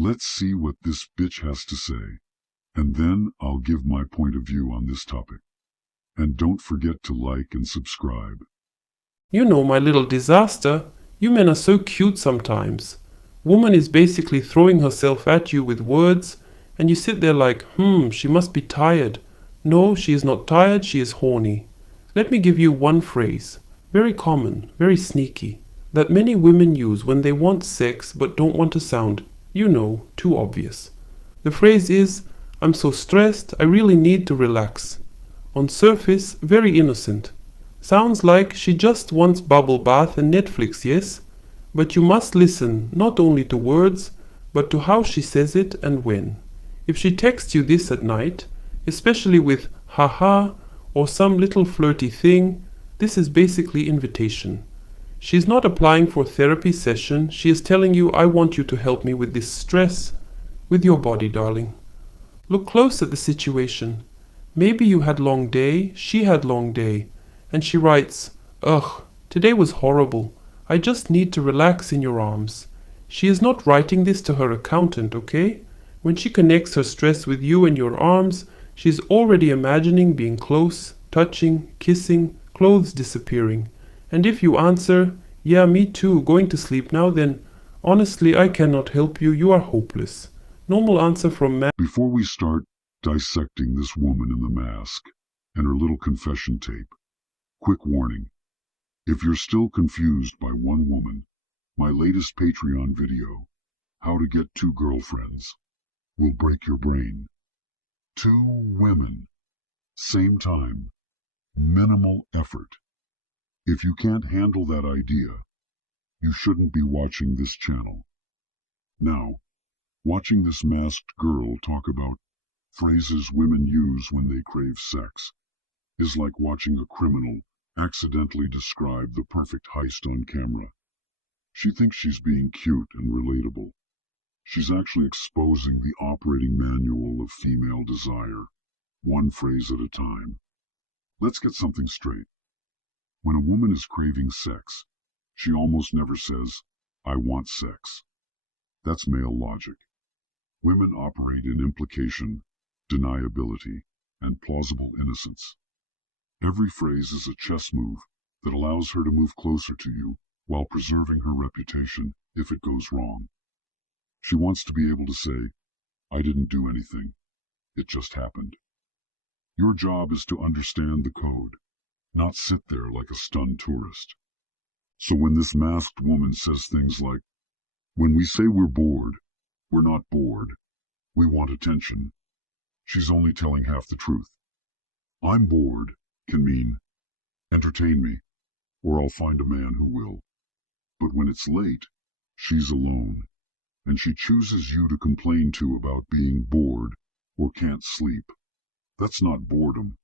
Let's see what this bitch has to say, and then I'll give my point of view on this topic. And don't forget to like and subscribe. You know, my little disaster, you men are so cute sometimes. Woman is basically throwing herself at you with words, and you sit there like, she must be tired. No, she is not tired, she is horny. Let me give you one phrase, very common, very sneaky, that many women use when they want sex but don't want to sound, too obvious. The phrase is, I'm so stressed, I really need to relax. On surface, very innocent. Sounds like she just wants bubble bath and Netflix, yes? But you must listen not only to words, but to how she says it and when. If she texts you this at night, especially with haha or some little flirty thing, this is basically invitation. She's not applying for therapy session, she is telling you, I want you to help me with this stress, with your body, darling. Look close at the situation. Maybe you had long day, she had long day, and she writes, ugh, today was horrible. I just need to relax in your arms. She is not writing this to her accountant, okay? When she connects her stress with you and your arms, she is already imagining being close, touching, kissing, clothes disappearing. And if you answer, yeah, me too, going to sleep now, then honestly, I cannot help you, you are hopeless. Normal answer from man. Before we start dissecting this woman in the mask and her little confession tape, quick warning. If you're still confused by one woman, my latest Patreon video, How to Get Two Girlfriends, will break your brain. Two women, same time, minimal effort. If you can't handle that idea, you shouldn't be watching this channel. Now, watching this masked girl talk about phrases women use when they crave sex is like watching a criminal accidentally describe the perfect heist on camera. She thinks she's being cute and relatable. She's actually exposing the operating manual of female desire, one phrase at a time. Let's get something straight. When a woman is craving sex, she almost never says, I want sex. That's male logic. Women operate in implication, deniability, and plausible innocence. Every phrase is a chess move that allows her to move closer to you while preserving her reputation if it goes wrong. She wants to be able to say, I didn't do anything. It just happened. Your job is to understand the code, not sit there like a stunned tourist. So when this masked woman says things like, when we say we're bored, we're not bored. We want attention. She's only telling half the truth. I'm bored can mean, entertain me, or I'll find a man who will. But when it's late, she's alone, and she chooses you to complain to about being bored or can't sleep. That's not boredom.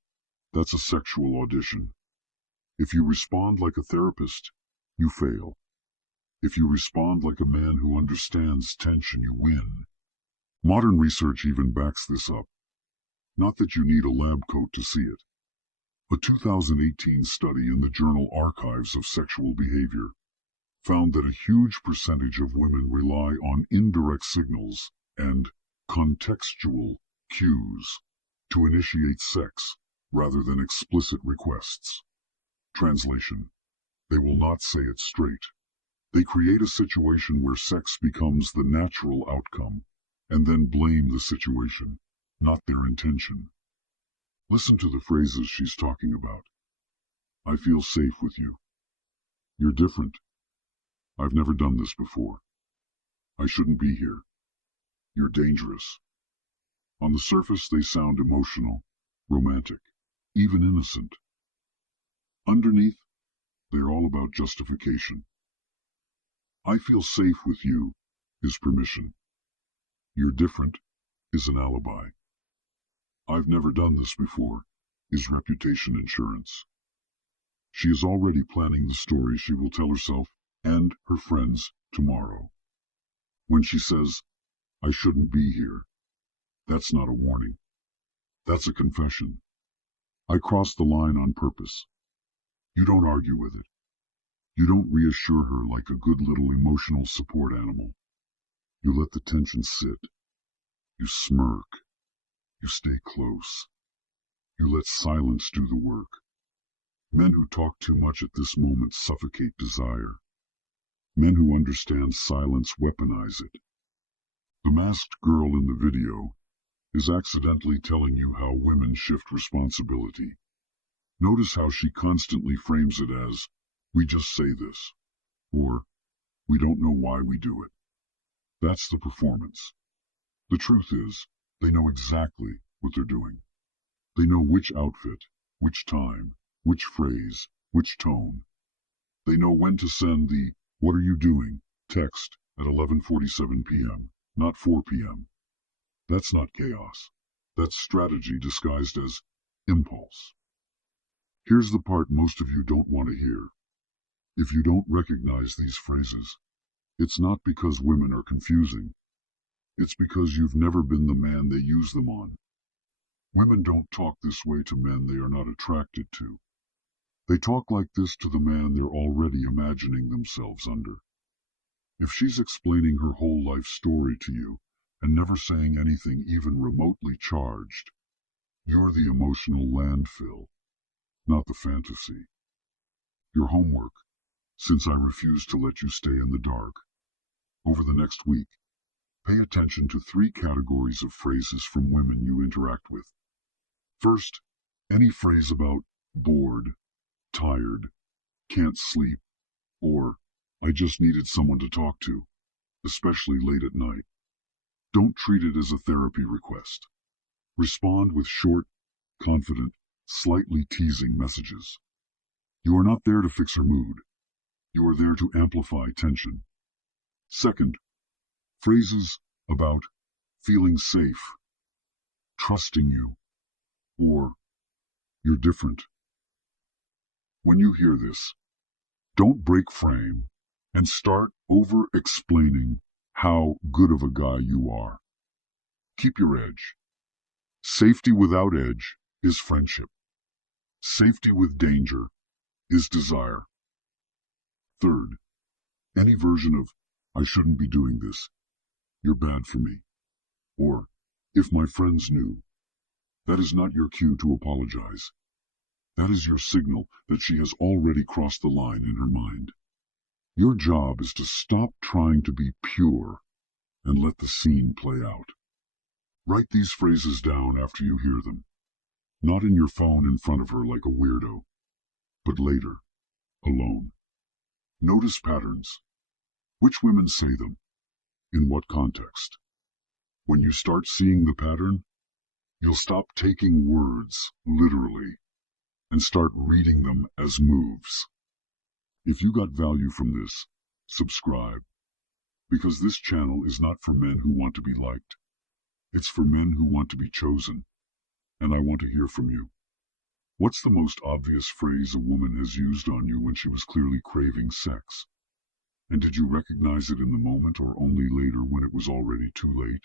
That's a sexual audition. If you respond like a therapist, you fail. If you respond like a man who understands tension, you win. Modern research even backs this up. Not that you need a lab coat to see it. A 2018 study in the journal Archives of Sexual Behavior found that a huge percentage of women rely on indirect signals and contextual cues to initiate sex rather than explicit requests. Translation: they will not say it straight. They create a situation where sex becomes the natural outcome and then blame the situation, not their intention. Listen to the phrases she's talking about. I feel safe with you. You're different. I've never done this before. I shouldn't be here. You're dangerous. On the surface, they sound emotional, romantic, even innocent. Underneath, they're all about justification. I feel safe with you is permission. You're different is an alibi. I've never done this before is reputation insurance. She is already planning the story she will tell herself and her friends tomorrow. When she says, I shouldn't be here, that's not a warning. That's a confession. I crossed the line on purpose. You don't argue with it. You don't reassure her like a good little emotional support animal. You let the tension sit. You smirk. You stay close. You let silence do the work. Men who talk too much at this moment suffocate desire. Men who understand silence weaponize it. The masked girl in the video is accidentally telling you how women shift responsibility. Notice how she constantly frames it as, "We just say this," or "We don't know why we do it." That's the performance. The truth is, they know exactly what they're doing. They know which outfit, which time, which phrase, which tone. They know when to send the "What are you doing?" text at 11:47 p.m., not 4 p.m. That's not chaos. That's strategy disguised as impulse. Here's the part most of you don't want to hear. If you don't recognize these phrases, it's not because women are confusing. It's because you've never been the man they use them on. Women don't talk this way to men they are not attracted to. They talk like this to the man they're already imagining themselves under. If she's explaining her whole life story to you and never saying anything even remotely charged, you're the emotional landfill, not the fantasy. Your homework, since I refuse to let you stay in the dark. Over the next week, pay attention to 3 categories of phrases from women you interact with. First, any phrase about bored, tired, can't sleep, or I just needed someone to talk to, especially late at night. Don't treat it as a therapy request. Respond with short, confident, slightly teasing messages. You are not there to fix her mood. You are there to amplify tension. Second, phrases about feeling safe, trusting you, or you're different. When you hear this, don't break frame and start over-explaining how good of a guy you are. Keep your edge. Safety without edge is friendship. Safety with danger is desire. Third, any version of "I shouldn't be doing this," "You're bad for me," or "If my friends knew," that is not your cue to apologize. That is your signal that she has already crossed the line in her mind. Your job is to stop trying to be pure and let the scene play out. Write these phrases down after you hear them. Not in your phone in front of her like a weirdo, but later, alone. Notice patterns. Which women say them? In what context? When you start seeing the pattern, you'll stop taking words literally and start reading them as moves. If you got value from this, subscribe. Because this channel is not for men who want to be liked. It's for men who want to be chosen. And I want to hear from you. What's the most obvious phrase a woman has used on you when she was clearly craving sex? And did you recognize it in the moment or only later when it was already too late?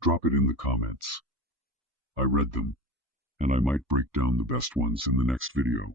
Drop it in the comments. I read them, and I might break down the best ones in the next video.